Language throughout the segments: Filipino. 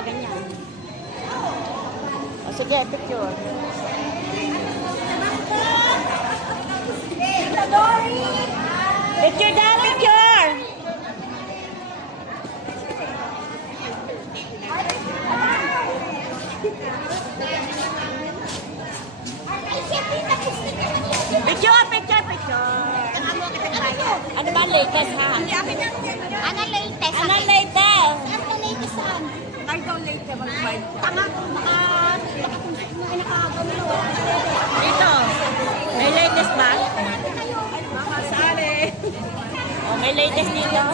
pa ganyan. O, sige, picture. Picture daw, picture! Picture, picture, picture! Ano ba ang latest, ha? Ano latest? Ano ang latest? Ano ang latest saan? Ay, daw latest. Tanga, nakagawin. Dito. May latest ba? Sali. O, may latest dito.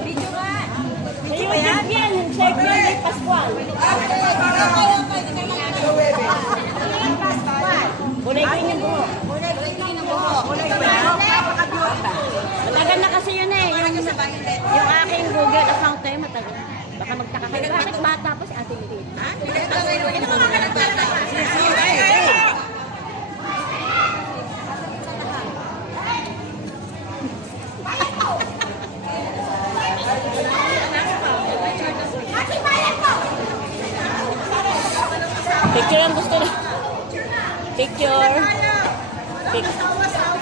Video nga. Sa YouTube yan. Share ko yung Pascual. Bulay ko yung buho. Matagal na kasi yun eh. Yung aking Google account na yun matagal. Baka magtaka kayo. Bakit bata po si Ate Lili? Ha? Picture ang gusto na. Picture. Picture.